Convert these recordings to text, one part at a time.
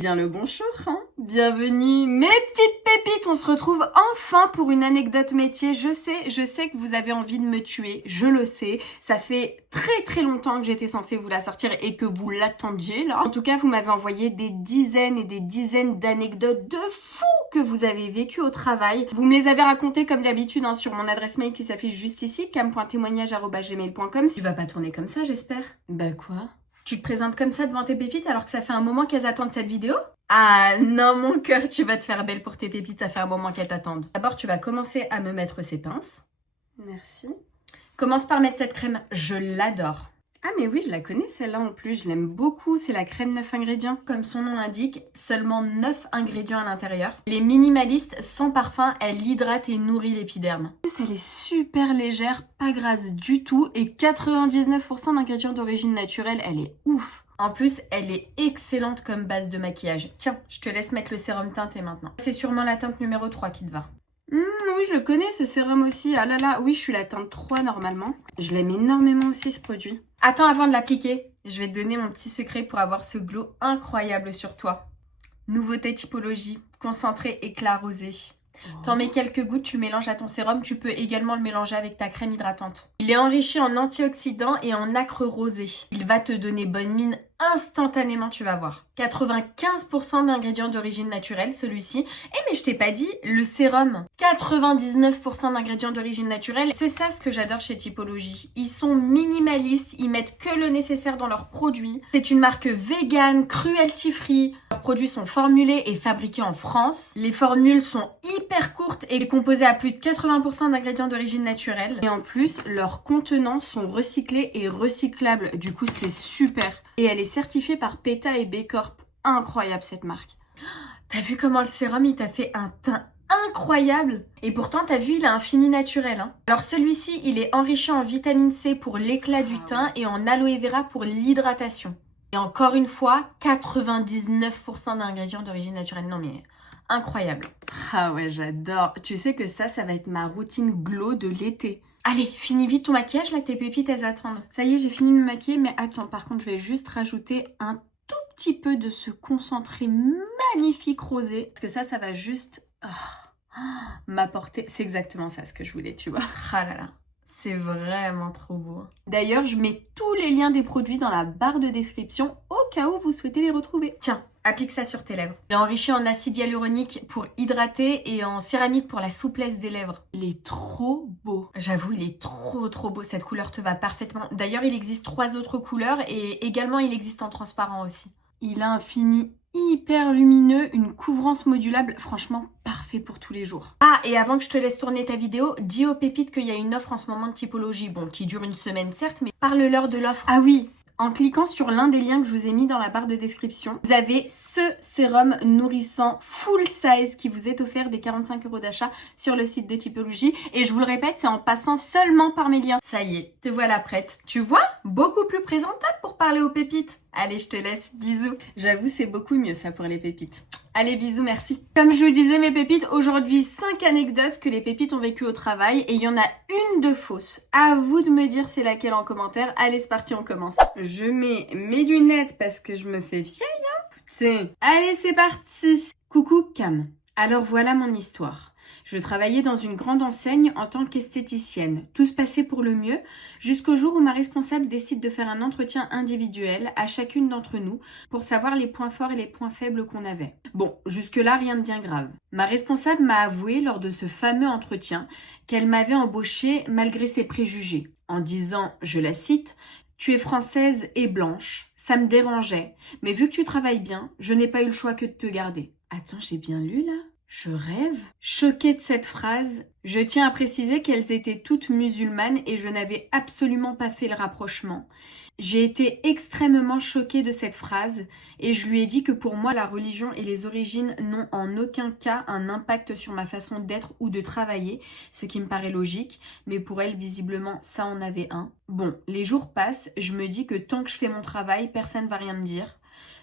Bien le bonjour, hein. Bienvenue mes petites pépites, on se retrouve enfin pour une anecdote métier. Je sais que vous avez envie de me tuer, je le sais. Ça fait très longtemps que j'étais censée vous la sortir et que vous l'attendiez là. En tout cas, vous m'avez envoyé des dizaines et des dizaines d'anecdotes de fous que vous avez vécues au travail. Vous me les avez racontées comme d'habitude hein, sur mon adresse mail qui s'affiche juste ici, cam.témoignage@gmail.com. Tu vas pas tourner comme ça, j'espère? Bah quoi? Tu te présentes comme ça devant tes pépites alors que ça fait un moment qu'elles attendent cette vidéo? Ah non mon cœur, tu vas te faire belle pour tes pépites, ça fait un moment qu'elles t'attendent. D'abord tu vas commencer à me mettre ces pinces. Merci. Commence par mettre cette crème, je l'adore. Ah mais oui, je la connais celle-là en plus, je l'aime beaucoup, c'est la crème 9 ingrédients. Comme son nom l'indique, seulement 9 ingrédients à l'intérieur. Elle est minimaliste, sans parfum, elle hydrate et nourrit l'épiderme. En plus, elle est super légère, pas grasse du tout et 99% d'ingrédients d'origine naturelle, elle est ouf. En plus, elle est excellente comme base de maquillage. Tiens, je te laisse mettre le sérum teinté maintenant. C'est sûrement la teinte numéro 3 qui te va. Oui, je le connais ce sérum aussi. Ah là là, oui, je suis la teinte 3 normalement. Je l'aime énormément aussi ce produit. Attends, avant de l'appliquer, je vais te donner mon petit secret pour avoir ce glow incroyable sur toi. Nouveauté typologie, concentré éclat rosé. T'en mets quelques gouttes, tu mélanges à ton sérum. Tu peux également le mélanger avec ta crème hydratante. Il est enrichi en antioxydants et en nacre rosé. Il va te donner bonne mine instantanément, tu vas voir. 95% d'ingrédients d'origine naturelle, celui-ci. Eh mais je t'ai pas dit, le sérum. 99% d'ingrédients d'origine naturelle. C'est ça ce que j'adore chez Typologie. Ils sont minimalistes, ils mettent que le nécessaire dans leurs produits. C'est une marque vegan, cruelty-free. Leurs produits sont formulés et fabriqués en France. Les formules sont hyper courtes et composées à plus de 80% d'ingrédients d'origine naturelle. Et en plus, leurs contenants sont recyclés et recyclables. Du coup, c'est super. Et elle est certifiée par PETA et B Corp. Incroyable cette marque. T'as vu comment le sérum il t'a fait un teint incroyable? Et pourtant t'as vu il a un fini naturel hein. Alors celui-ci il est enrichi en vitamine C pour l'éclat du teint et en aloe vera pour l'hydratation. Et encore une fois 99% d'ingrédients d'origine naturelle. Non mais incroyable. Ah ouais j'adore. Tu sais que ça va être ma routine glow de l'été. Allez, finis vite ton maquillage, là tes pépites elles attendent. Ça y est, j'ai fini de me maquiller, mais attends, par contre, je vais juste rajouter un tout petit peu de ce concentré magnifique rosé. Parce que ça va juste m'apporter... C'est exactement ça ce que je voulais, tu vois. Ah là là, c'est vraiment trop beau. D'ailleurs, je mets tous les liens des produits dans la barre de description au cas où vous souhaitez les retrouver. Tiens, applique ça sur tes lèvres. Il est enrichi en acide hyaluronique pour hydrater et en céramique pour la souplesse des lèvres. Il est trop beau. J'avoue, il est trop beau. Cette couleur te va parfaitement. D'ailleurs, il existe 3 autres couleurs et également il existe en transparent aussi. Il a un fini hyper lumineux, une couvrance modulable, franchement parfait pour tous les jours. Ah, et avant que je te laisse tourner ta vidéo, dis aux pépites qu'il y a une offre en ce moment de Typologie, bon, qui dure une semaine certes, mais parle-leur de l'offre. Ah oui, en cliquant sur l'un des liens que je vous ai mis dans la barre de description, vous avez ce sérum nourrissant full size qui vous est offert des 45 € d'achat sur le site de Typologie. Et je vous le répète, c'est en passant seulement par mes liens. Ça y est, te voilà prête. Tu vois, beaucoup plus présentable pour parler aux pépites. Allez, je te laisse. Bisous. J'avoue, c'est beaucoup mieux ça pour les pépites. Allez, bisous, merci. Comme je vous disais, mes pépites, aujourd'hui, 5 anecdotes que les pépites ont vécues au travail et il y en a une de fausse. À vous de me dire c'est laquelle en commentaire. Allez, c'est parti, on commence. Je mets mes lunettes parce que je me fais vieille, hein. Putain. Allez, c'est parti. Coucou, Cam. Alors voilà mon histoire. Je travaillais dans une grande enseigne en tant qu'esthéticienne. Tout se passait pour le mieux, jusqu'au jour où ma responsable décide de faire un entretien individuel à chacune d'entre nous pour savoir les points forts et les points faibles qu'on avait. Bon, jusque-là, rien de bien grave. Ma responsable m'a avoué lors de ce fameux entretien qu'elle m'avait embauchée malgré ses préjugés, en disant, je la cite, « Tu es française et blanche, ça me dérangeait, mais vu que tu travailles bien, je n'ai pas eu le choix que de te garder. » Attends, j'ai bien lu là ? Je rêve. Choquée de cette phrase, je tiens à préciser qu'elles étaient toutes musulmanes et je n'avais absolument pas fait le rapprochement. J'ai été extrêmement choquée de cette phrase et je lui ai dit que pour moi, la religion et les origines n'ont en aucun cas un impact sur ma façon d'être ou de travailler, ce qui me paraît logique, mais pour elle, visiblement, ça en avait un. Bon, les jours passent, je me dis que tant que je fais mon travail, personne ne va rien me dire.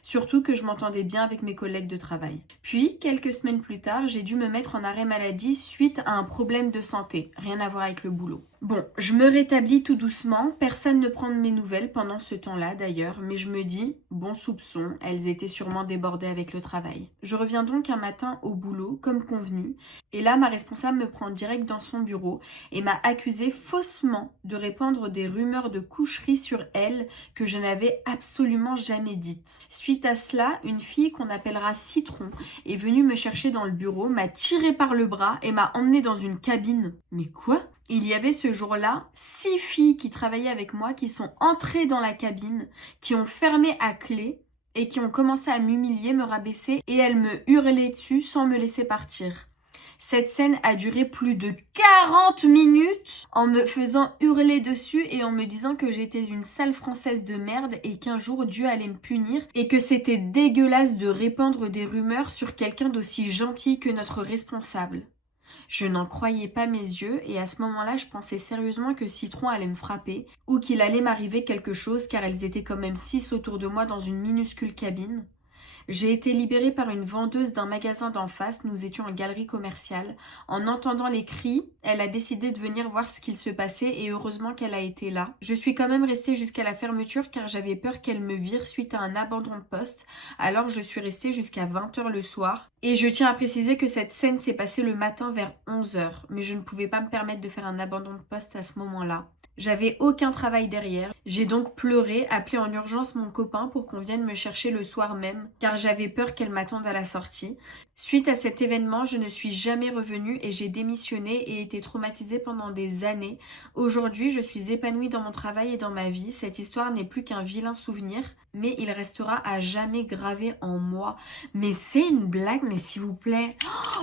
Surtout que je m'entendais bien avec mes collègues de travail. Puis, quelques semaines plus tard, j'ai dû me mettre en arrêt maladie suite à un problème de santé, rien à voir avec le boulot. Bon, je me rétablis tout doucement, personne ne prend de mes nouvelles pendant ce temps-là d'ailleurs, mais je me dis, bon soupçon, elles étaient sûrement débordées avec le travail. Je reviens donc un matin au boulot, comme convenu, et là ma responsable me prend direct dans son bureau et m'a accusé faussement de répandre des rumeurs de coucherie sur elle que je n'avais absolument jamais dites. Suite à cela, une fille qu'on appellera Citron est venue me chercher dans le bureau, m'a tiré par le bras et m'a emmenée dans une cabine. Mais quoi ? Il y avait ce jour-là 6 filles qui travaillaient avec moi qui sont entrées dans la cabine, qui ont fermé à clé et qui ont commencé à m'humilier, me rabaisser et elles me hurlaient dessus sans me laisser partir. Cette scène a duré plus de 40 minutes en me faisant hurler dessus et en me disant que j'étais une sale française de merde et qu'un jour Dieu allait me punir et que c'était dégueulasse de répandre des rumeurs sur quelqu'un d'aussi gentil que notre responsable. Je n'en croyais pas mes yeux et à ce moment-là, je pensais sérieusement que Citron allait me frapper ou qu'il allait m'arriver quelque chose car elles étaient quand même 6 autour de moi dans une minuscule cabine. J'ai été libérée par une vendeuse d'un magasin d'en face, nous étions en galerie commerciale. En entendant les cris, elle a décidé de venir voir ce qu'il se passait et heureusement qu'elle a été là. Je suis quand même restée jusqu'à la fermeture car j'avais peur qu'elle me vire suite à un abandon de poste. Alors je suis restée jusqu'à 20h le soir. Et je tiens à préciser que cette scène s'est passée le matin vers 11h, mais je ne pouvais pas me permettre de faire un abandon de poste à ce moment-là. J'avais aucun travail derrière. J'ai donc pleuré, appelé en urgence mon copain pour qu'on vienne me chercher le soir même, car j'avais peur qu'elle m'attende à la sortie. Suite à cet événement, je ne suis jamais revenue et j'ai démissionné et été traumatisée pendant des années. Aujourd'hui, je suis épanouie dans mon travail et dans ma vie. Cette histoire n'est plus qu'un vilain souvenir, mais il restera à jamais gravé en moi. Mais c'est une blague, mais s'il vous plaît,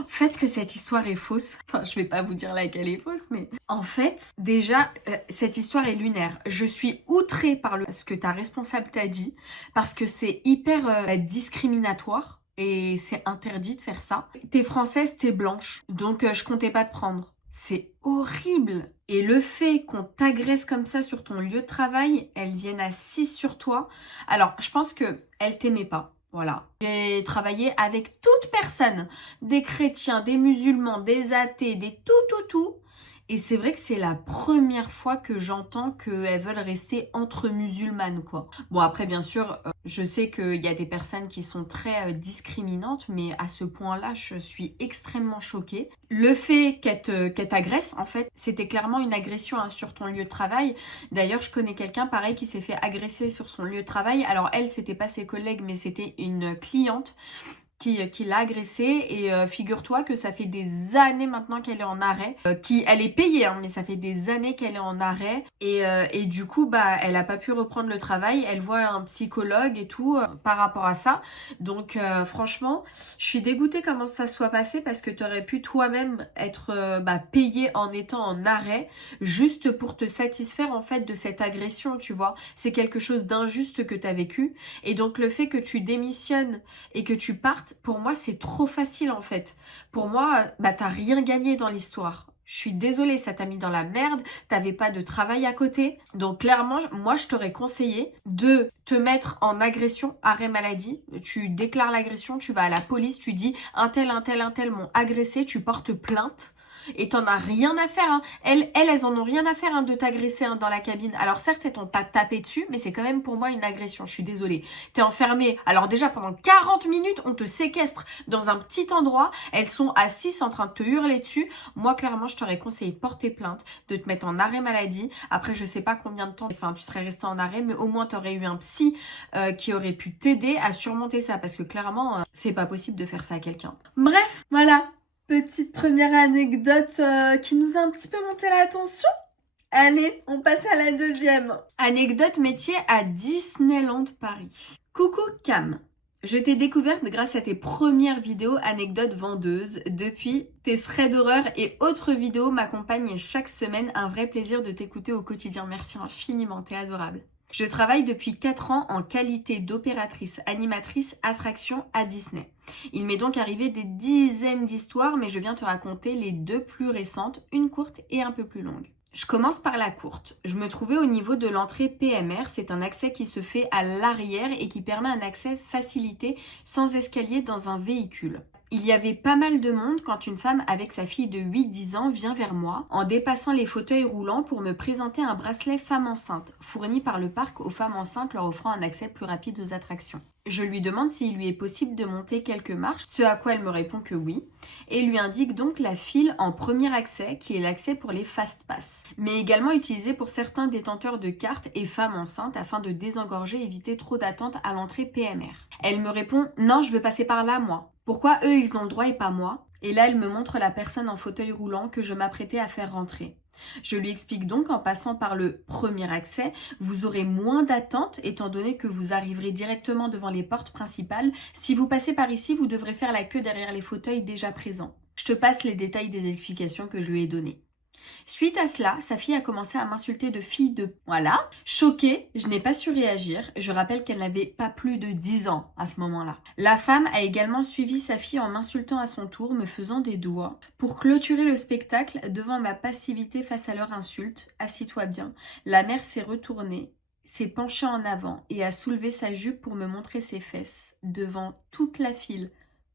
faites que cette histoire est fausse. Enfin, je vais pas vous dire laquelle est fausse, mais en fait, déjà, cette histoire est lunaire. Je suis outrée par ce que ta responsable t'a dit, parce que c'est hyper discriminatoire. Et c'est interdit de faire ça. T'es française, t'es blanche. Donc je comptais pas te prendre. C'est horrible. Et le fait qu'on t'agresse comme ça sur ton lieu de travail, elles viennent à 6 sur toi. Alors, je pense que elles t'aimaient pas. Voilà. J'ai travaillé avec toute personne. Des chrétiens, des musulmans, des athées, des tout. Et c'est vrai que c'est la première fois que j'entends qu'elles veulent rester entre musulmanes, quoi. Bon, après, bien sûr, je sais qu'il y a des personnes qui sont très discriminantes, mais à ce point-là, je suis extrêmement choquée. Le fait qu'elle t'agresse, en fait, c'était clairement une agression sur ton lieu de travail. D'ailleurs, je connais quelqu'un, pareil, qui s'est fait agresser sur son lieu de travail. Alors, elle, c'était pas ses collègues, mais c'était une cliente qui l'a agressée et figure-toi que ça fait des années maintenant qu'elle est en arrêt, elle est payée hein, mais ça fait des années qu'elle est en arrêt et du coup bah elle a pas pu reprendre le travail, elle voit un psychologue et tout par rapport à ça, donc franchement je suis dégoûtée comment ça soit passé parce que t'aurais pu toi-même être payée en étant en arrêt juste pour te satisfaire en fait de cette agression, tu vois, c'est quelque chose d'injuste que t'as vécu et donc le fait que tu démissionnes et que tu partes, pour moi c'est trop facile en fait. Pour moi, t'as rien gagné dans l'histoire. Je suis désolée, ça t'a mis dans la merde, t'avais pas de travail à côté. Donc clairement, moi je t'aurais conseillé de te mettre en agression, arrêt maladie. Tu déclares l'agression, tu vas à la police, tu dis un tel m'ont agressé, tu portes plainte. Et t'en as rien à faire, hein. Elles en ont rien à faire hein, de t'agresser hein, dans la cabine. Alors certes, elles t'ont pas tapé dessus, mais c'est quand même pour moi une agression, je suis désolée. T'es enfermée, alors déjà pendant 40 minutes, on te séquestre dans un petit endroit, elles sont assises en train de te hurler dessus. Moi, clairement, je t'aurais conseillé de porter plainte, de te mettre en arrêt maladie. Après, je sais pas combien de temps, enfin, tu serais resté en arrêt, mais au moins t'aurais eu un psy qui aurait pu t'aider à surmonter ça, parce que clairement, c'est pas possible de faire ça à quelqu'un. Bref, voilà. Petite première anecdote qui nous a un petit peu monté la tension. Allez, on passe à la deuxième. Anecdote métier à Disneyland Paris. Coucou Cam, je t'ai découverte grâce à tes premières vidéos anecdotes vendeuses. Depuis, tes threads d'horreur et autres vidéos m'accompagnent chaque semaine. Un vrai plaisir de t'écouter au quotidien. Merci infiniment, t'es adorable. Je travaille depuis 4 ans en qualité d'opératrice, animatrice, attraction à Disney. Il m'est donc arrivé des dizaines d'histoires, mais je viens te raconter les 2 plus récentes, une courte et un peu plus longue. Je commence par la courte. Je me trouvais au niveau de l'entrée PMR, c'est un accès qui se fait à l'arrière et qui permet un accès facilité sans escalier dans un véhicule. Il y avait pas mal de monde quand une femme avec sa fille de 8-10 ans vient vers moi en dépassant les fauteuils roulants pour me présenter un bracelet femme enceinte fourni par le parc aux femmes enceintes leur offrant un accès plus rapide aux attractions. Je lui demande s'il lui est possible de monter quelques marches, ce à quoi elle me répond que oui, et lui indique donc la file en premier accès qui est l'accès pour les fast pass, mais également utilisé pour certains détenteurs de cartes et femmes enceintes afin de désengorger et éviter trop d'attentes à l'entrée PMR. Elle me répond « Non, je veux passer par là moi. Pourquoi eux ils ont le droit et pas moi ?» Et là elle me montre la personne en fauteuil roulant que je m'apprêtais à faire rentrer. Je lui explique donc en passant par le premier accès, vous aurez moins d'attente étant donné que vous arriverez directement devant les portes principales. Si vous passez par ici, vous devrez faire la queue derrière les fauteuils déjà présents. Je te passe les détails des explications que je lui ai données. Suite à cela, sa fille a commencé à m'insulter de fille de... Voilà. Choquée, je n'ai pas su réagir. Je rappelle qu'elle n'avait pas plus de 10 ans à ce moment-là. La femme a également suivi sa fille en m'insultant à son tour, me faisant des doigts. Pour clôturer le spectacle, devant ma passivité face à leur insulte, assis-toi bien, la mère s'est retournée, s'est penchée en avant et a soulevé sa jupe pour me montrer ses fesses devant toute la file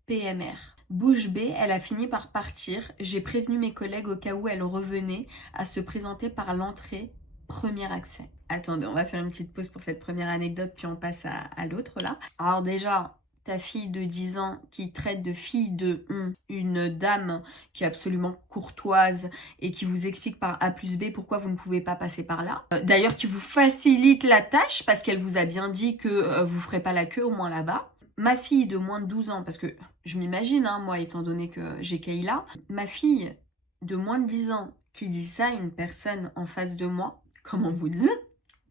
PMR. Bouche bée, elle a fini par partir. J'ai prévenu mes collègues au cas où elle revenait à se présenter par l'entrée, premier accès. Attendez, on va faire une petite pause pour cette première anecdote, puis on passe à l'autre là. Alors déjà, ta fille de 10 ans qui traite de fille de une dame qui est absolument courtoise et qui vous explique par A plus B pourquoi vous ne pouvez pas passer par là. D'ailleurs, qui vous facilite la tâche parce qu'elle vous a bien dit que vous ferez pas la queue au moins là-bas. Ma fille de moins de 12 ans, parce que je m'imagine, hein, moi, étant donné que j'ai Kayla, ma fille de moins de 10 ans qui dit ça à une personne en face de moi, comment vous dire,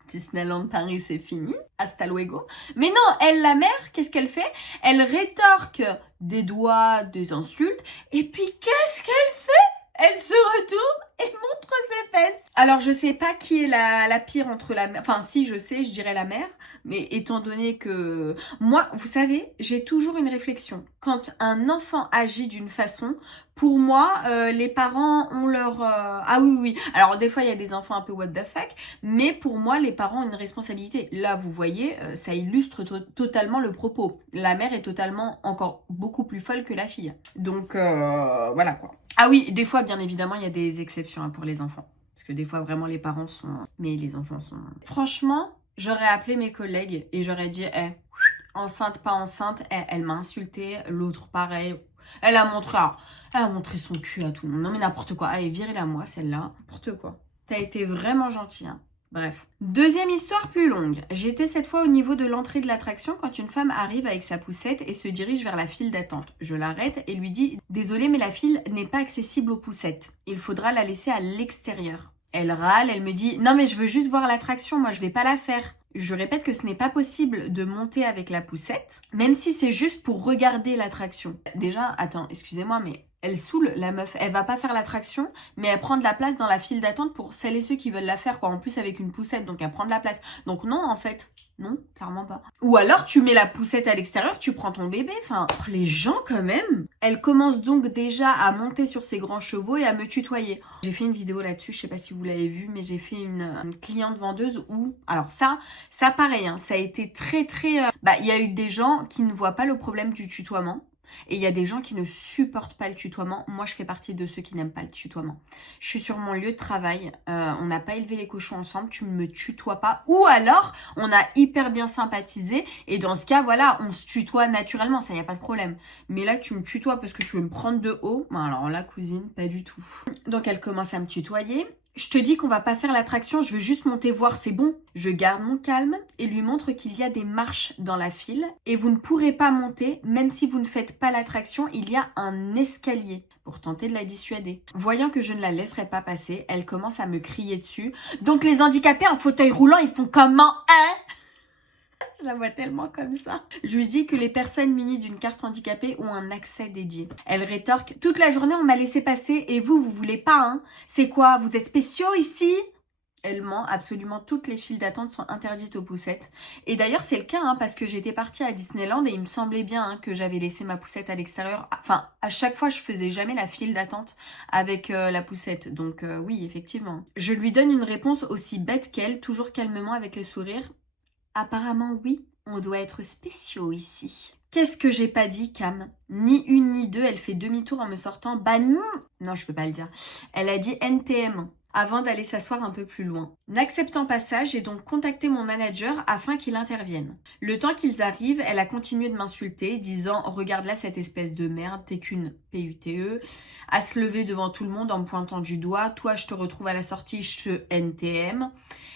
Disneyland Paris, c'est fini, hasta luego. Mais non, elle, la mère, qu'est-ce qu'elle fait? Elle rétorque des doigts, des insultes, et puis qu'est-ce qu'elle fait? Elle se retourne et montre ses fesses. Alors, je sais pas qui est la pire entre la mère. Enfin, si, je sais, je dirais la mère. Mais étant donné que... Moi, vous savez, j'ai toujours une réflexion. Quand un enfant agit d'une façon, pour moi, les parents ont leur... Ah oui, oui. Alors, des fois, il y a des enfants un peu what the fuck. Mais pour moi, les parents ont une responsabilité. Là, vous voyez, ça illustre totalement le propos. La mère est totalement encore beaucoup plus folle que la fille. Donc, voilà quoi. Ah oui, des fois, bien évidemment, il y a des exceptions hein, pour les enfants. Parce que des fois, vraiment, les parents sont... Mais les enfants sont... Franchement, j'aurais appelé mes collègues et j'aurais dit, enceinte, pas enceinte, elle m'a insulté, l'autre pareil. Elle a montré son cul à tout le monde. Non mais n'importe quoi. Allez, virez-la moi, celle-là. N'importe quoi. T'as été vraiment gentil, hein. Bref. Deuxième histoire plus longue. J'étais cette fois au niveau de l'entrée de l'attraction quand une femme arrive avec sa poussette et se dirige vers la file d'attente. Je l'arrête et lui dis « Désolée mais la file n'est pas accessible aux poussettes. Il faudra la laisser à l'extérieur. » Elle râle, elle me dit « Non mais je veux juste voir l'attraction, moi je vais pas la faire. » Je répète que ce n'est pas possible de monter avec la poussette, même si c'est juste pour regarder l'attraction. Déjà, attends, excusez-moi mais... Elle saoule la meuf, elle va pas faire l'attraction, mais elle prend de la place dans la file d'attente pour celles et ceux qui veulent la faire, quoi. En plus avec une poussette, donc elle prend de la place. Donc non, en fait, non, clairement pas. Ou alors tu mets la poussette à l'extérieur, tu prends ton bébé, enfin, les gens quand même. Elle commence donc déjà à monter sur ses grands chevaux et à me tutoyer. J'ai fait une vidéo là-dessus, je sais pas si vous l'avez vu, mais j'ai fait une cliente vendeuse où, alors ça pareil, hein, ça a été très, il y a eu des gens qui ne voient pas le problème du tutoiement. Et il y a des gens qui ne supportent pas le tutoiement. Moi, je fais partie de ceux qui n'aiment pas le tutoiement. Je suis sur mon lieu de travail. On n'a pas élevé les cochons ensemble. Tu ne me tutoies pas. Ou alors, on a hyper bien sympathisé. Et dans ce cas, voilà, on se tutoie naturellement. Ça, il n'y a pas de problème. Mais là, tu me tutoies parce que tu veux me prendre de haut. Ben alors là, cousine, pas du tout. Donc, elle commence à me tutoyer. Je te dis qu'on va pas faire l'attraction, je veux juste monter voir, c'est bon. Je garde mon calme et lui montre qu'il y a des marches dans la file et vous ne pourrez pas monter, même si vous ne faites pas l'attraction, il y a un escalier pour tenter de la dissuader. Voyant que je ne la laisserai pas passer, elle commence à me crier dessus. Donc les handicapés en fauteuil roulant, ils font comment, hein? Je la vois tellement comme ça. Je lui dis que les personnes munies d'une carte handicapée ont un accès dédié. Elle rétorque « Toute la journée, on m'a laissé passer et vous voulez pas, hein? C'est quoi? Vous êtes spéciaux ici ?» Elle ment, absolument toutes les files d'attente sont interdites aux poussettes. Et d'ailleurs, c'est le cas, hein, parce que j'étais partie à Disneyland et il me semblait bien hein, que j'avais laissé ma poussette à l'extérieur. Enfin, à chaque fois, je faisais jamais la file d'attente avec la poussette. Donc oui, effectivement. Je lui donne une réponse aussi bête qu'elle, toujours calmement avec le sourire. Apparemment oui, on doit être spéciaux ici. Qu'est-ce que j'ai pas dit, Cam? Ni une ni deux, elle fait demi-tour en me sortant bah non, je peux pas le dire. Elle a dit NTM avant d'aller s'asseoir un peu plus loin. N'acceptant pas ça, j'ai donc contacté mon manager afin qu'il intervienne. Le temps qu'ils arrivent, elle a continué de m'insulter, disant regarde là cette espèce de merde, t'es qu'une PUTE, à se lever devant tout le monde en me pointant du doigt, toi je te retrouve à la sortie, je te NTM,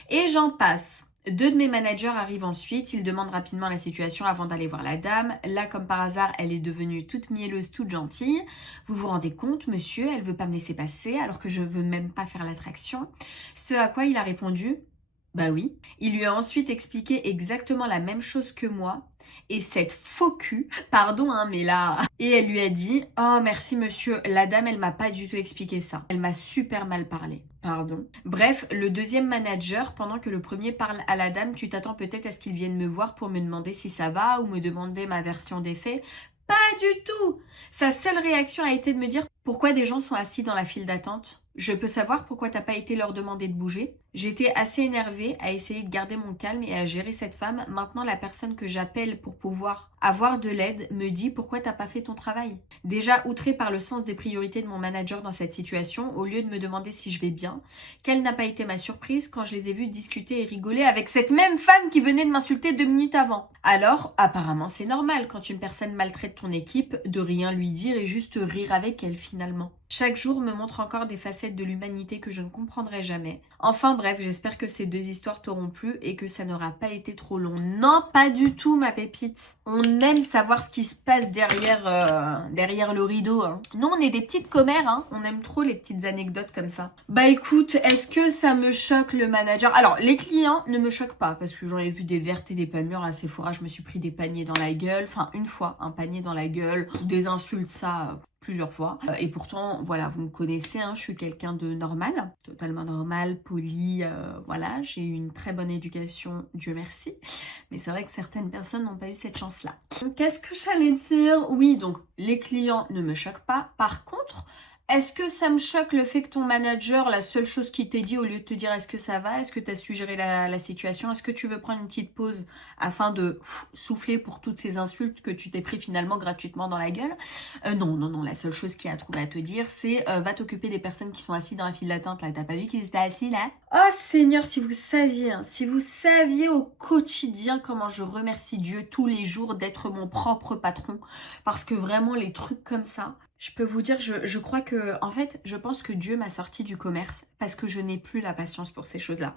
et j'en passe. Deux de mes managers arrivent ensuite, ils demandent rapidement la situation avant d'aller voir la dame. Là, comme par hasard, elle est devenue toute mielleuse, toute gentille. Vous vous rendez compte, monsieur, elle veut pas me laisser passer alors que je veux même pas faire l'attraction. Ce à quoi il a répondu, bah oui. Il lui a ensuite expliqué exactement la même chose que moi. Et cette faux cul, pardon hein, mais là... Et elle lui a dit, oh merci monsieur, la dame elle m'a pas du tout expliqué ça. Elle m'a super mal parlé. Pardon. Bref, le deuxième manager, pendant que le premier parle à la dame, tu t'attends peut-être à ce qu'il vienne me voir pour me demander si ça va ou me demander ma version des faits. Pas du tout. Sa seule réaction a été de me dire pourquoi des gens sont assis dans la file d'attente. Je peux savoir pourquoi t'as pas été leur demander de bouger? J'étais assez énervée à essayer de garder mon calme et à gérer cette femme. Maintenant, la personne que j'appelle pour pouvoir avoir de l'aide me dit pourquoi t'as pas fait ton travail. Déjà outrée par le sens des priorités de mon manager dans cette situation, au lieu de me demander si je vais bien, quelle n'a pas été ma surprise quand je les ai vus discuter et rigoler avec cette même femme qui venait de m'insulter 2 minutes avant. Alors, apparemment c'est normal quand une personne maltraite ton équipe de rien lui dire et juste rire avec elle finalement. Chaque jour me montre encore des facettes de l'humanité que je ne comprendrai jamais. Enfin bref, j'espère que ces deux histoires t'auront plu et que ça n'aura pas été trop long. Non, pas du tout ma pépite. On aime savoir ce qui se passe derrière le rideau. Hein. Nous, on est des petites commères, hein. On aime trop les petites anecdotes comme ça. Bah écoute, est-ce que ça me choque le manager? Alors, les clients ne me choquent pas parce que j'en ai vu des vertes et des pas mûres à Sephora. Je me suis pris des paniers dans la gueule. Enfin, une fois, un panier dans la gueule. Des insultes, ça... plusieurs fois. Et pourtant, voilà, vous me connaissez, hein, je suis quelqu'un de normal, totalement normal, poli, voilà, j'ai eu une très bonne éducation, Dieu merci. Mais c'est vrai que certaines personnes n'ont pas eu cette chance-là. Qu'est-ce que j'allais dire? Oui, donc les clients ne me choquent pas. Par contre, est-ce que ça me choque le fait que ton manager, la seule chose qu'il t'ait dit au lieu de te dire est-ce que ça va, est-ce que tu as su gérer la situation, est-ce que tu veux prendre une petite pause afin de souffler pour toutes ces insultes que tu t'es pris finalement gratuitement dans la gueule? Non, la seule chose qu'il a trouvé à te dire c'est va t'occuper des personnes qui sont assises dans la file d'attente là, t'as pas vu qu'ils étaient assis là? Oh Seigneur, si vous saviez, hein, si vous saviez au quotidien comment je remercie Dieu tous les jours d'être mon propre patron, parce que vraiment les trucs comme ça, je peux vous dire, je crois que, en fait, je pense que Dieu m'a sorti du commerce parce que je n'ai plus la patience pour ces choses-là.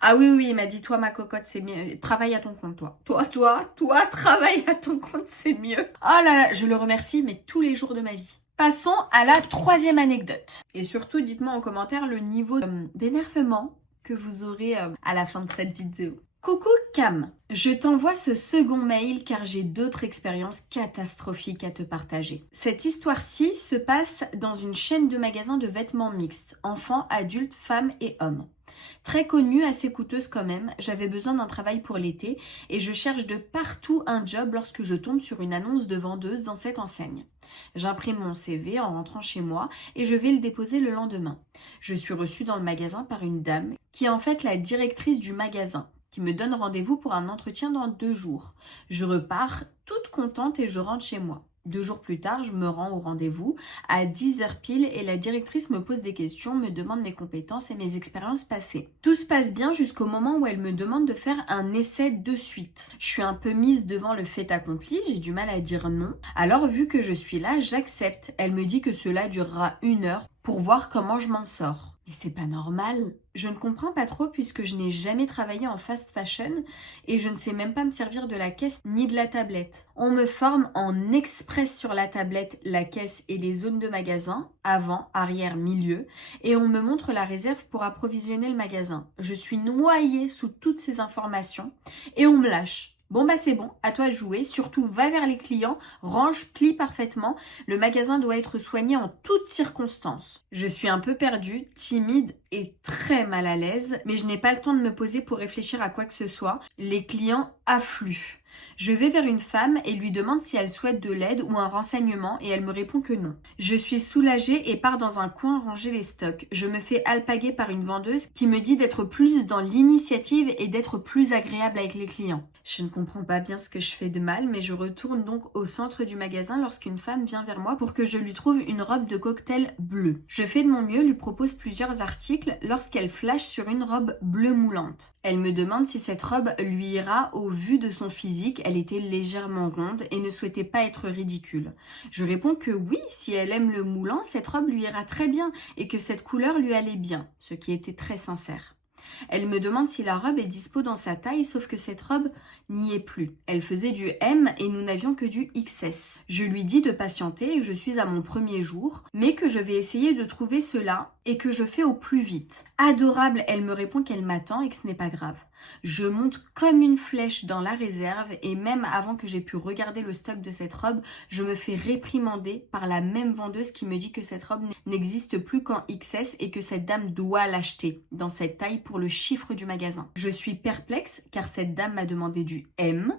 Ah oui, il m'a dit, toi, ma cocotte, c'est mieux. Travaille à ton compte, toi. Toi, travaille à ton compte, c'est mieux. Oh là là, je le remercie, mais tous les jours de ma vie. Passons à la troisième anecdote. Et surtout, dites-moi en commentaire le niveau d'énervement que vous aurez à la fin de cette vidéo. Coucou Cam, je t'envoie ce second mail car j'ai d'autres expériences catastrophiques à te partager. Cette histoire-ci se passe dans une chaîne de magasins de vêtements mixtes, enfants, adultes, femmes et hommes. Très connue, assez coûteuse quand même, j'avais besoin d'un travail pour l'été et je cherche de partout un job lorsque je tombe sur une annonce de vendeuse dans cette enseigne. J'imprime mon CV en rentrant chez moi et je vais le déposer le lendemain. Je suis reçue dans le magasin par une dame qui est en fait la directrice du magasin, qui me donne rendez-vous pour un entretien dans 2 jours. Je repars toute contente et je rentre chez moi. 2 jours plus tard, je me rends au rendez-vous à 10h pile et la directrice me pose des questions, me demande mes compétences et mes expériences passées. Tout se passe bien jusqu'au moment où elle me demande de faire un essai de suite. Je suis un peu mise devant le fait accompli, j'ai du mal à dire non. Alors vu que je suis là, j'accepte. Elle me dit que cela durera 1 heure pour voir comment je m'en sors. Mais c'est pas normal. Je ne comprends pas trop puisque je n'ai jamais travaillé en fast fashion et je ne sais même pas me servir de la caisse ni de la tablette. On me forme en express sur la tablette, la caisse et les zones de magasin, avant, arrière, milieu, et on me montre la réserve pour approvisionner le magasin. Je suis noyée sous toutes ces informations et on me lâche. Bon bah c'est bon, à toi de jouer, surtout va vers les clients, range, plie parfaitement, le magasin doit être soigné en toutes circonstances. Je suis un peu perdue, timide et très mal à l'aise, mais je n'ai pas le temps de me poser pour réfléchir à quoi que ce soit. Les clients affluent. Je vais vers une femme et lui demande si elle souhaite de l'aide ou un renseignement et elle me répond que non. Je suis soulagée et pars dans un coin ranger les stocks. Je me fais alpaguer par une vendeuse qui me dit d'être plus dans l'initiative et d'être plus agréable avec les clients. Je ne comprends pas bien ce que je fais de mal, mais je retourne donc au centre du magasin lorsqu'une femme vient vers moi pour que je lui trouve une robe de cocktail bleue. Je fais de mon mieux, lui propose plusieurs articles lorsqu'elle flash sur une robe bleue moulante. Elle me demande si cette robe lui ira au vu de son physique. Elle était légèrement ronde et ne souhaitait pas être ridicule. Je réponds que oui, si elle aime le moulant, cette robe lui ira très bien et que cette couleur lui allait bien, ce qui était très sincère. Elle me demande si la robe est dispo dans sa taille, sauf que cette robe n'y est plus. Elle faisait du M et nous n'avions que du XS. Je lui dis de patienter et que je suis à mon premier jour, mais que je vais essayer de trouver cela et que je fais au plus vite. Adorable, elle me répond qu'elle m'attend et que ce n'est pas grave. Je monte comme une flèche dans la réserve et même avant que j'aie pu regarder le stock de cette robe, je me fais réprimander par la même vendeuse qui me dit que cette robe n'existe plus qu'en XS et que cette dame doit l'acheter dans cette taille pour le chiffre du magasin. Je suis perplexe car cette dame m'a demandé du M.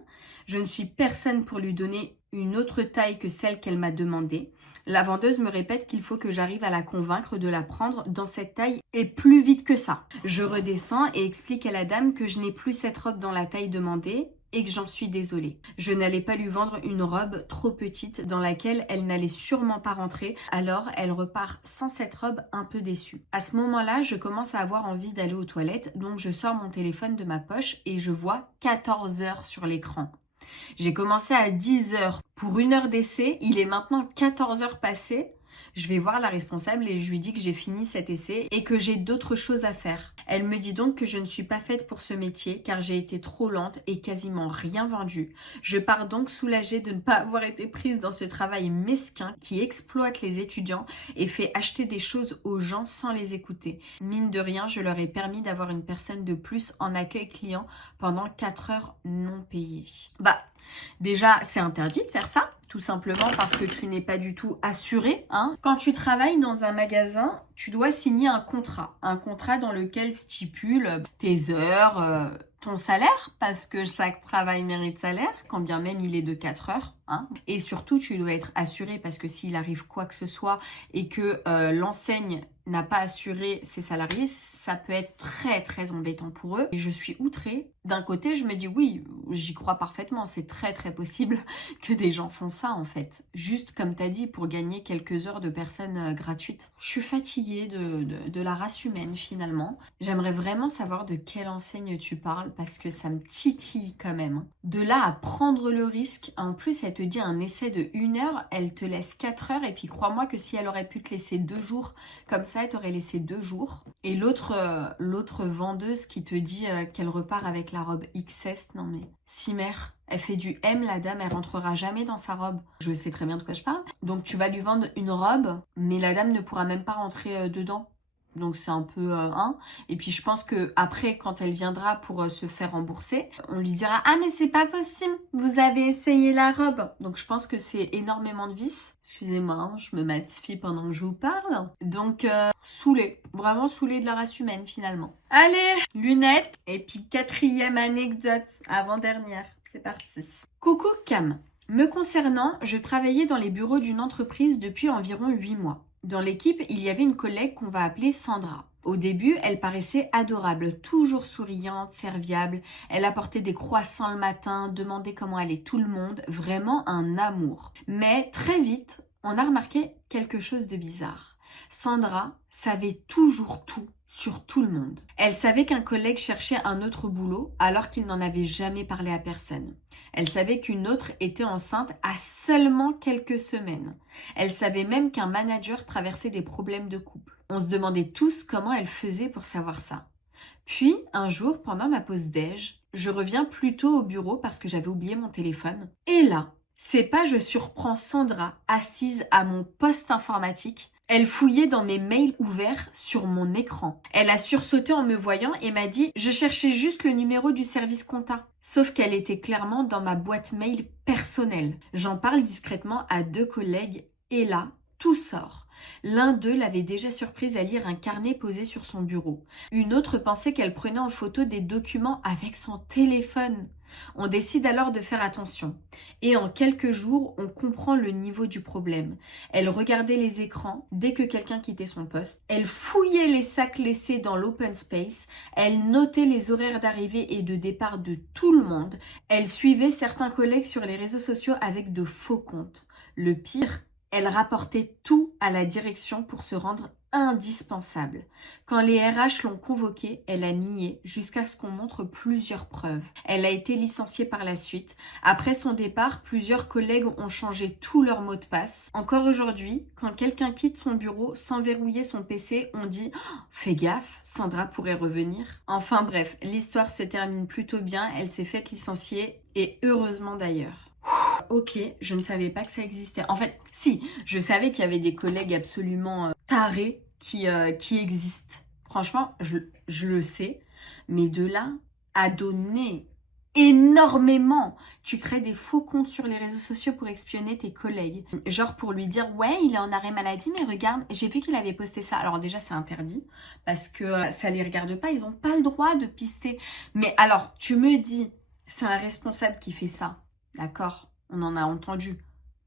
Je ne suis personne pour lui donner une autre taille que celle qu'elle m'a demandée. La vendeuse me répète qu'il faut que j'arrive à la convaincre de la prendre dans cette taille et plus vite que ça. Je redescends et explique à la dame que je n'ai plus cette robe dans la taille demandée et que j'en suis désolée. Je n'allais pas lui vendre une robe trop petite dans laquelle elle n'allait sûrement pas rentrer, alors elle repart sans cette robe un peu déçue. À ce moment-là, je commence à avoir envie d'aller aux toilettes, donc je sors mon téléphone de ma poche et je vois 14 heures sur l'écran. J'ai commencé à 10 heures pour 1 heure d'essai, il est maintenant 14 heures passées. Je vais voir la responsable et je lui dis que j'ai fini cet essai et que j'ai d'autres choses à faire. Elle me dit donc que je ne suis pas faite pour ce métier car j'ai été trop lente et quasiment rien vendu. Je pars donc soulagée de ne pas avoir été prise dans ce travail mesquin qui exploite les étudiants et fait acheter des choses aux gens sans les écouter. Mine de rien, je leur ai permis d'avoir une personne de plus en accueil client pendant 4 heures non payées. Déjà, c'est interdit de faire ça, tout simplement parce que tu n'es pas du tout assuré. Quand tu travailles dans un magasin, tu dois signer un contrat dans lequel stipule tes heures, ton salaire, parce que chaque travail mérite salaire, quand bien même il est de 4 heures. Et surtout, tu dois être assuré parce que s'il arrive quoi que ce soit et que l'enseigne n'a pas assuré ses salariés, ça peut être très très embêtant pour eux. Et je suis outrée. D'un côté, je me dis oui, j'y crois parfaitement, c'est très très possible que des gens font ça en fait. Juste comme tu as dit, pour gagner quelques heures de personnes gratuites. Je suis fatiguée de la race humaine finalement. J'aimerais vraiment savoir de quelle enseigne tu parles parce que ça me titille quand même. De là à prendre le risque, en plus elle te dit un essai de 1 heure, elle te laisse 4 heures et puis crois-moi que si elle aurait pu te laisser 2 jours comme ça, elle t'aurait laissé 2 jours. Et l'autre vendeuse qui te dit qu'elle repart avec la robe XS, non mais Cimer, elle fait du M, la dame, elle rentrera jamais dans sa robe. Je sais très bien de quoi je parle. Donc tu vas lui vendre une robe, mais la dame ne pourra même pas rentrer dedans. Donc c'est un peu Et puis je pense que après quand elle viendra pour se faire rembourser, on lui dira ah mais c'est pas possible, vous avez essayé la robe. Donc je pense que c'est énormément de vices. Excusez-moi, je me matifie pendant que je vous parle. Donc saoulée, vraiment saoulée de la race humaine finalement. Allez, lunettes. Et puis 4e anecdote, avant-dernière. C'est parti. Coucou Cam. Me concernant, je travaillais dans les bureaux d'une entreprise depuis environ 8 mois. Dans l'équipe, il y avait une collègue qu'on va appeler Sandra. Au début, elle paraissait adorable, toujours souriante, serviable. Elle apportait des croissants le matin, demandait comment allait tout le monde, vraiment un amour. Mais très vite, on a remarqué quelque chose de bizarre. Sandra savait toujours tout sur tout le monde. Elle savait qu'un collègue cherchait un autre boulot alors qu'il n'en avait jamais parlé à personne. Elle savait qu'une autre était enceinte à seulement quelques semaines. Elle savait même qu'un manager traversait des problèmes de couple. On se demandait tous comment elle faisait pour savoir ça. Puis, un jour, pendant ma pause déj, je reviens plus tôt au bureau parce que j'avais oublié mon téléphone. Et là, c'est pas je surprends Sandra assise à mon poste informatique. Elle fouillait dans mes mails ouverts sur mon écran. Elle a sursauté en me voyant et m'a dit « Je cherchais juste le numéro du service compta ». Sauf qu'elle était clairement dans ma boîte mail personnelle. J'en parle discrètement à 2 collègues et là, tout sort. L'un d'eux l'avait déjà surprise à lire un carnet posé sur son bureau. Une autre pensait qu'elle prenait en photo des documents avec son téléphone. On décide alors de faire attention. Et en quelques jours, on comprend le niveau du problème. Elle regardait les écrans dès que quelqu'un quittait son poste. Elle fouillait les sacs laissés dans l'open space. Elle notait les horaires d'arrivée et de départ de tout le monde. Elle suivait certains collègues sur les réseaux sociaux avec de faux comptes. Le pire, elle rapportait tout à la direction pour se rendre indispensable. Quand les RH l'ont convoquée, elle a nié jusqu'à ce qu'on montre plusieurs preuves. Elle a été licenciée par la suite. Après son départ, plusieurs collègues ont changé tous leurs mots de passe. Encore aujourd'hui, quand quelqu'un quitte son bureau sans verrouiller son PC, on dit oh, « Fais gaffe, Sandra pourrait revenir ». Enfin bref, l'histoire se termine plutôt bien. Elle s'est faite licencier et heureusement d'ailleurs. Ok, je ne savais pas que ça existait. En fait, si, je savais qu'il y avait des collègues absolument tarés qui existent. Franchement, je le sais. Mais de là à donner énormément, tu crées des faux comptes sur les réseaux sociaux pour espionner tes collègues. Genre pour lui dire, ouais, il est en arrêt maladie, mais regarde, j'ai vu qu'il avait posté ça. Alors déjà, c'est interdit parce que ça les regarde pas. Ils n'ont pas le droit de pister. Mais alors, tu me dis, c'est un responsable qui fait ça. D'accord, on en a entendu.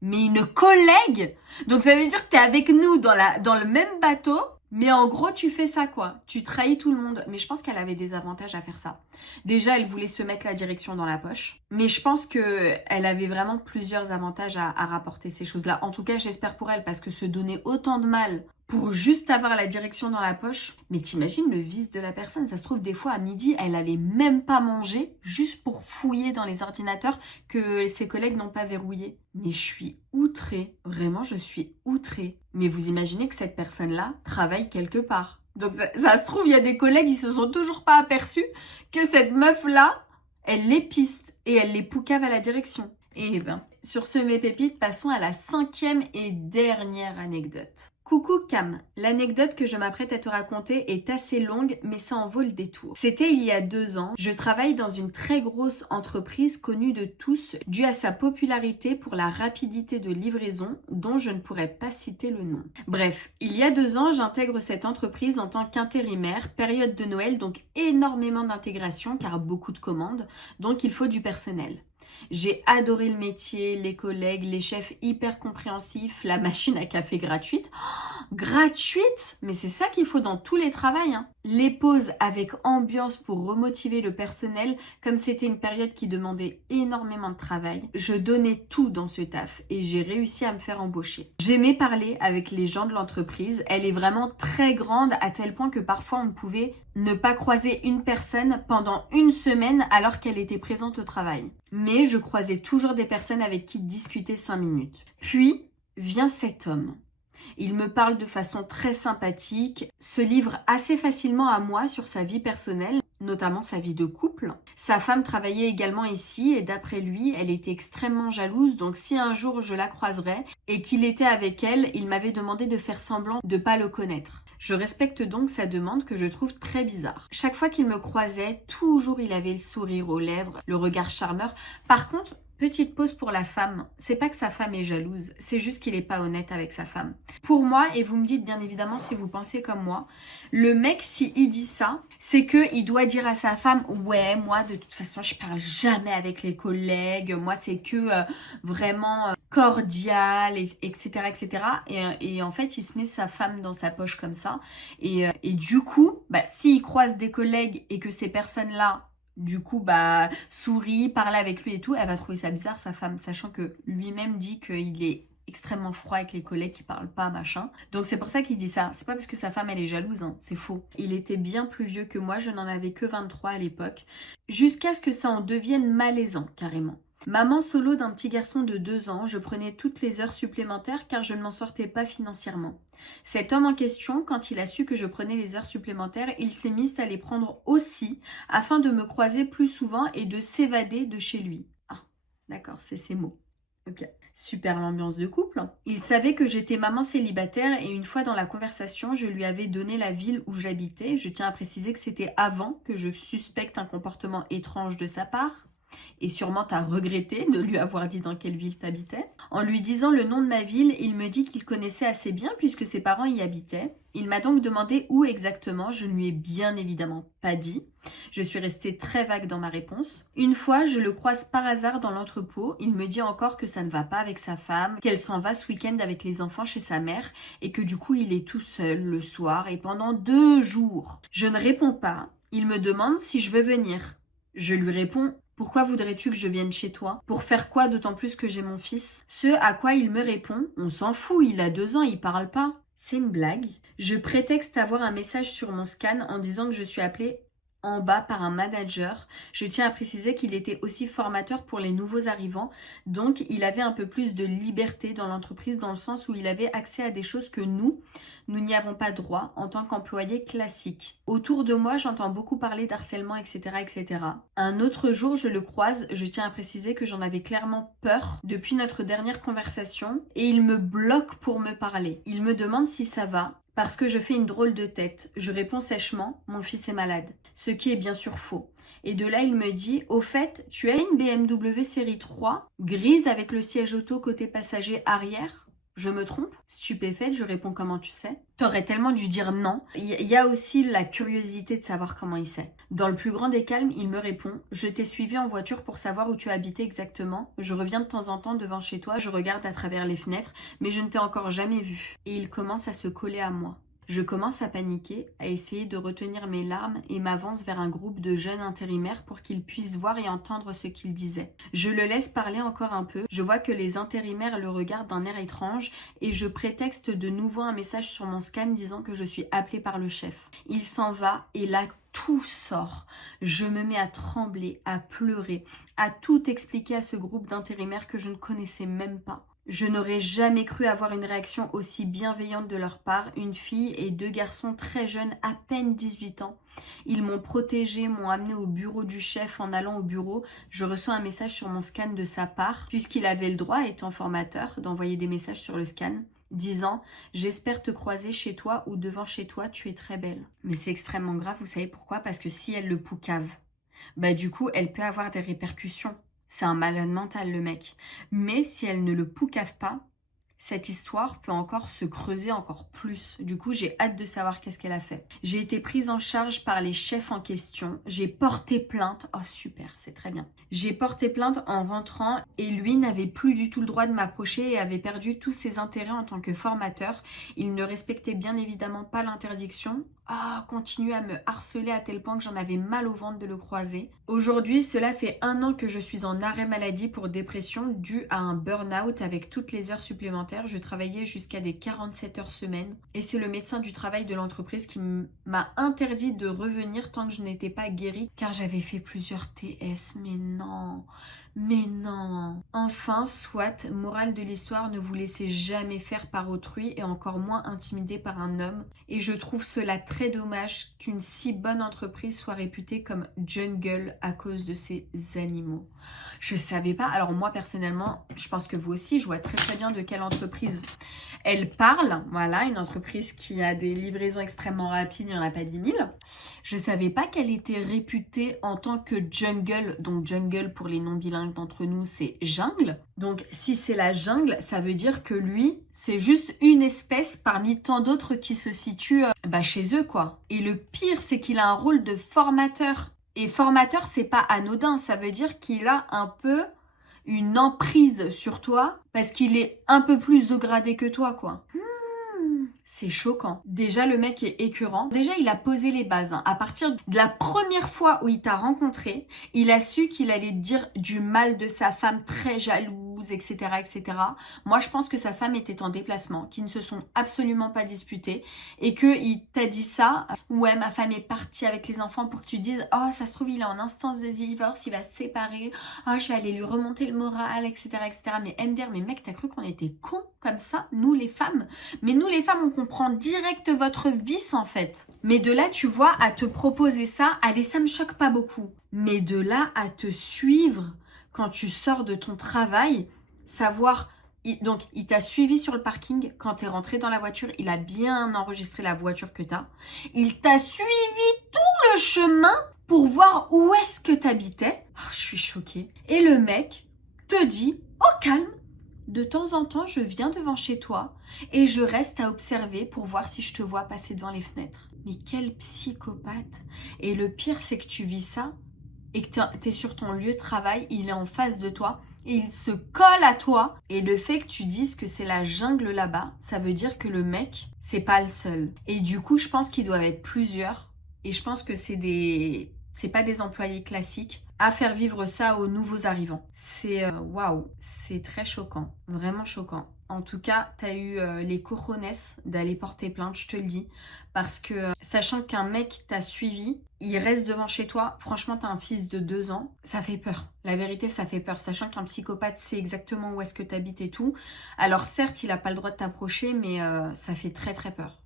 Mais une collègue! Donc ça veut dire que tu es avec nous dans le même bateau, mais en gros tu fais ça quoi. Tu trahis tout le monde. Mais je pense qu'elle avait des avantages à faire ça. Déjà, elle voulait se mettre la direction dans la poche. Mais je pense qu'elle avait vraiment plusieurs avantages à rapporter ces choses-là. En tout cas, j'espère pour elle, parce que se donner autant de mal pour juste avoir la direction dans la poche. Mais t'imagines le vice de la personne. Ça se trouve, des fois, à midi, elle allait même pas manger juste pour fouiller dans les ordinateurs que ses collègues n'ont pas verrouillés. Mais je suis outrée. Vraiment, je suis outrée. Mais vous imaginez que cette personne-là travaille quelque part. Donc ça se trouve, il y a des collègues, ils se sont toujours pas aperçus que cette meuf-là, elle les piste et elle les poucave à la direction. Et ben, sur ce mes pépites, passons à la 5e et dernière anecdote. Coucou Cam, l'anecdote que je m'apprête à te raconter est assez longue, mais ça en vaut le détour. C'était il y a 2 ans, je travaille dans une très grosse entreprise connue de tous, due à sa popularité pour la rapidité de livraison, dont je ne pourrais pas citer le nom. Bref, il y a 2 ans, j'intègre cette entreprise en tant qu'intérimaire, période de Noël, donc énormément d'intégration, car beaucoup de commandes, donc il faut du personnel. J'ai adoré le métier, les collègues, les chefs hyper compréhensifs, la machine à café gratuite. Oh, gratuite? Mais c'est ça qu'il faut dans tous les travails. Hein. Les pauses avec ambiance pour remotiver le personnel, comme c'était une période qui demandait énormément de travail. Je donnais tout dans ce taf et j'ai réussi à me faire embaucher. J'aimais parler avec les gens de l'entreprise. Elle est vraiment très grande à tel point que parfois on pouvait ne pas croiser une personne pendant 1 semaine alors qu'elle était présente au travail. Mais je croisais toujours des personnes avec qui discuter 5 minutes. Puis vient cet homme. Il me parle de façon très sympathique, se livre assez facilement à moi sur sa vie personnelle, notamment sa vie de couple. Sa femme travaillait également ici et d'après lui, elle était extrêmement jalouse, donc si un jour je la croiserais et qu'il était avec elle, il m'avait demandé de faire semblant de ne pas le connaître. Je respecte donc sa demande que je trouve très bizarre. Chaque fois qu'il me croisait, toujours il avait le sourire aux lèvres, le regard charmeur. Par contre, petite pause pour la femme, c'est pas que sa femme est jalouse, c'est juste qu'il est pas honnête avec sa femme. Pour moi, et vous me dites bien évidemment si vous pensez comme moi, le mec s'il dit ça, c'est qu'il doit dire à sa femme, ouais moi de toute façon je parle jamais avec les collègues, moi c'est que vraiment cordial, etc. etc. Et en fait il se met sa femme dans sa poche comme ça, et du coup, s'il croise des collègues et que ces personnes-là du coup, sourit, parle avec lui et tout, elle va trouver ça bizarre, sa femme, sachant que lui-même dit qu'il est extrêmement froid avec les collègues qui parlent pas, machin. Donc c'est pour ça qu'il dit ça. C'est pas parce que sa femme, elle est jalouse, hein. C'est faux. Il était bien plus vieux que moi, je n'en avais que 23 à l'époque. Jusqu'à ce que ça en devienne malaisant, carrément. Maman solo d'un petit garçon de 2 ans, je prenais toutes les heures supplémentaires car je ne m'en sortais pas financièrement. Cet homme en question, quand il a su que je prenais les heures supplémentaires, il s'est mis à les prendre aussi afin de me croiser plus souvent et de s'évader de chez lui. Ah, d'accord, c'est ces mots. Ok. Super l'ambiance de couple. Il savait que j'étais maman célibataire et une fois dans la conversation, je lui avais donné la ville où j'habitais. Je tiens à préciser que c'était avant que je suspecte un comportement étrange de sa part. Et sûrement t'as regretté de lui avoir dit dans quelle ville t'habitais. En lui disant le nom de ma ville, il me dit qu'il connaissait assez bien puisque ses parents y habitaient. Il m'a donc demandé où exactement, je ne lui ai bien évidemment pas dit. Je suis restée très vague dans ma réponse. Une fois, je le croise par hasard dans l'entrepôt. Il me dit encore que ça ne va pas avec sa femme, qu'elle s'en va ce week-end avec les enfants chez sa mère et que du coup il est tout seul le soir et pendant 2 jours. Je ne réponds pas. Il me demande si je veux venir. Je lui réponds: pourquoi voudrais-tu que je vienne chez toi? Pour faire quoi, d'autant plus que j'ai mon fils? Ce à quoi il me répond: on s'en fout, il a 2 ans, il parle pas. C'est une blague. Je prétexte avoir un message sur mon scan en disant que je suis appelée en bas par un manager. Je tiens à préciser qu'il était aussi formateur pour les nouveaux arrivants, donc il avait un peu plus de liberté dans l'entreprise dans le sens où il avait accès à des choses que nous n'y avons pas droit en tant qu'employés classiques. Autour de moi, j'entends beaucoup parler d'harcèlement, etc., etc. Un autre jour, je le croise, je tiens à préciser que j'en avais clairement peur depuis notre dernière conversation et il me bloque pour me parler. Il me demande si ça va, parce que je fais une drôle de tête. Je réponds sèchement: mon fils est malade. Ce qui est bien sûr faux. Et de là, il me dit: au fait, tu as une BMW série 3, grise avec le siège auto côté passager arrière? Je me trompe? Stupéfaite, je réponds: comment tu sais? T'aurais tellement dû dire non. Il y a aussi la curiosité de savoir comment il sait. Dans le plus grand des calmes, il me répond: je t'ai suivi en voiture pour savoir où tu habitais exactement. Je reviens de temps en temps devant chez toi, je regarde à travers les fenêtres, mais je ne t'ai encore jamais vu. Et il commence à se coller à moi. Je commence à paniquer, à essayer de retenir mes larmes et m'avance vers un groupe de jeunes intérimaires pour qu'ils puissent voir et entendre ce qu'il disait. Je le laisse parler encore un peu, je vois que les intérimaires le regardent d'un air étrange et je prétexte de nouveau un message sur mon scan disant que je suis appelée par le chef. Il s'en va et là tout sort. Je me mets à trembler, à pleurer, à tout expliquer à ce groupe d'intérimaires que je ne connaissais même pas. Je n'aurais jamais cru avoir une réaction aussi bienveillante de leur part, une fille et 2 garçons très jeunes, à peine 18 ans. Ils m'ont protégée, m'ont amené au bureau du chef. En allant au bureau, je reçois un message sur mon scan de sa part, puisqu'il avait le droit, étant formateur, d'envoyer des messages sur le scan, disant: j'espère te croiser chez toi ou devant chez toi, tu es très belle. Mais c'est extrêmement grave, vous savez pourquoi? Parce que si elle le poucave, du coup, elle peut avoir des répercussions. C'est un malade mental, le mec. Mais si elle ne le poucave pas, cette histoire peut encore se creuser encore plus. Du coup, j'ai hâte de savoir qu'est-ce qu'elle a fait. J'ai été prise en charge par les chefs en question. J'ai porté plainte. Oh super, c'est très bien. J'ai porté plainte en rentrant et lui n'avait plus du tout le droit de m'approcher et avait perdu tous ses intérêts en tant que formateur. Il ne respectait bien évidemment pas l'interdiction. Continue à me harceler à tel point que j'en avais mal au ventre de le croiser. Aujourd'hui, cela fait 1 an que je suis en arrêt maladie pour dépression due à un burn-out avec toutes les heures supplémentaires. Je travaillais jusqu'à des 47 heures semaine et c'est le médecin du travail de l'entreprise qui m'a interdit de revenir tant que je n'étais pas guérie car j'avais fait plusieurs TS. Mais non. Enfin, soit, morale de l'histoire, ne vous laissez jamais faire par autrui et encore moins intimider par un homme. Et je trouve cela très dommage qu'une si bonne entreprise soit réputée comme jungle à cause de ces animaux. Je savais pas. Alors moi personnellement, je pense que vous aussi, je vois très très bien de quelle entreprise elle parle. Voilà, une entreprise qui a des livraisons extrêmement rapides, il n'y en a pas 10 000. Je savais pas qu'elle était réputée en tant que jungle. Donc jungle pour les non bilingues d'entre nous, c'est jungle. Donc si c'est la jungle, ça veut dire que lui, c'est juste une espèce parmi tant d'autres qui se situent chez eux quoi. Et le pire, c'est qu'il a un rôle de formateur. Et formateur, c'est pas anodin, ça veut dire qu'il a un peu une emprise sur toi parce qu'il est un peu plus haut gradé que toi quoi. C'est choquant. Déjà, le mec est écœurant. Déjà, il a posé les bases. À partir de la première fois où il t'a rencontré, il a su qu'il allait te dire du mal de sa femme très jalouse, etc., etc. Moi, je pense que sa femme était en déplacement, qu'ils ne se sont absolument pas disputés et qu'il t'a dit ça. Ouais, ma femme est partie avec les enfants pour que tu dises: oh, ça se trouve, il est en instance de divorce, il va se séparer. Oh, je vais aller lui remonter le moral, etc., etc. Mais MDR, mais mec, t'as cru qu'on était cons comme ça, nous les femmes? Mais nous les femmes, on comprend direct votre vice en fait. Mais de là, tu vois, à te proposer ça, allez, ça me choque pas beaucoup. Mais de là à te suivre quand tu sors de ton travail, savoir... Donc, il t'a suivi sur le parking quand t'es rentré dans la voiture. Il a bien enregistré la voiture que t'as. Il t'a suivi tout le chemin pour voir où est-ce que t'habitais. Oh, je suis choquée. Et le mec te dit, au calme, de temps en temps, je viens devant chez toi et je reste à observer pour voir si je te vois passer devant les fenêtres. Mais quel psychopathe! Et le pire, c'est que tu vis ça et que t'es sur ton lieu de travail, il est en face de toi et il se colle à toi. Et le fait que tu dises que c'est la jungle là-bas, ça veut dire que le mec, c'est pas le seul. Et du coup, je pense qu'ils doivent être plusieurs. Et je pense que c'est pas des employés classiques à faire vivre ça aux nouveaux arrivants. C'est waouh, c'est très choquant, vraiment choquant. En tout cas, t'as eu les cojones d'aller porter plainte, je te le dis, parce que sachant qu'un mec t'a suivi, il reste devant chez toi, franchement t'as un fils de 2 ans, ça fait peur. La vérité, ça fait peur, sachant qu'un psychopathe sait exactement où est-ce que t'habites et tout. Alors certes, il a pas le droit de t'approcher, mais ça fait très très peur.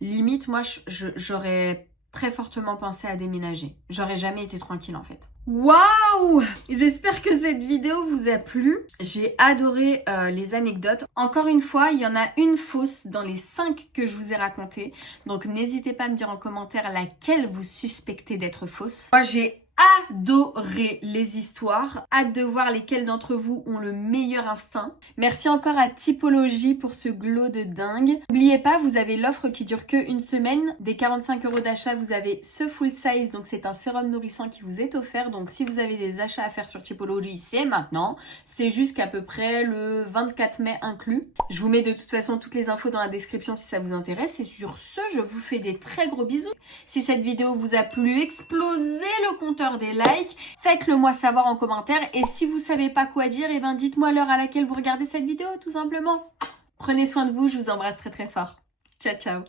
Limite, moi, j'aurais très fortement pensé à déménager. J'aurais jamais été tranquille en fait. Waouh! J'espère que cette vidéo vous a plu. J'ai adoré les anecdotes. Encore une fois, il y en a une fausse dans les 5 que je vous ai racontées. Donc n'hésitez pas à me dire en commentaire laquelle vous suspectez d'être fausse. Moi, j'ai adoré les histoires. Hâte de voir lesquels d'entre vous ont le meilleur instinct. Merci encore à Typologie pour ce glow de dingue. N'oubliez pas, vous avez l'offre qui dure que une semaine. Des 45 € d'achat, vous avez ce full size. Donc c'est un sérum nourrissant qui vous est offert. Donc si vous avez des achats à faire sur Typologie, c'est maintenant. C'est jusqu'à peu près le 24 mai inclus. Je vous mets de toute façon toutes les infos dans la description si ça vous intéresse. Et sur ce, je vous fais des très gros bisous. Si cette vidéo vous a plu, explosez le compteur des likes, faites-le moi savoir en commentaire et si vous savez pas quoi dire, et ben dites-moi l'heure à laquelle vous regardez cette vidéo tout simplement. Prenez soin de vous, je vous embrasse très très fort. Ciao ciao.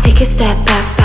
Take a step back.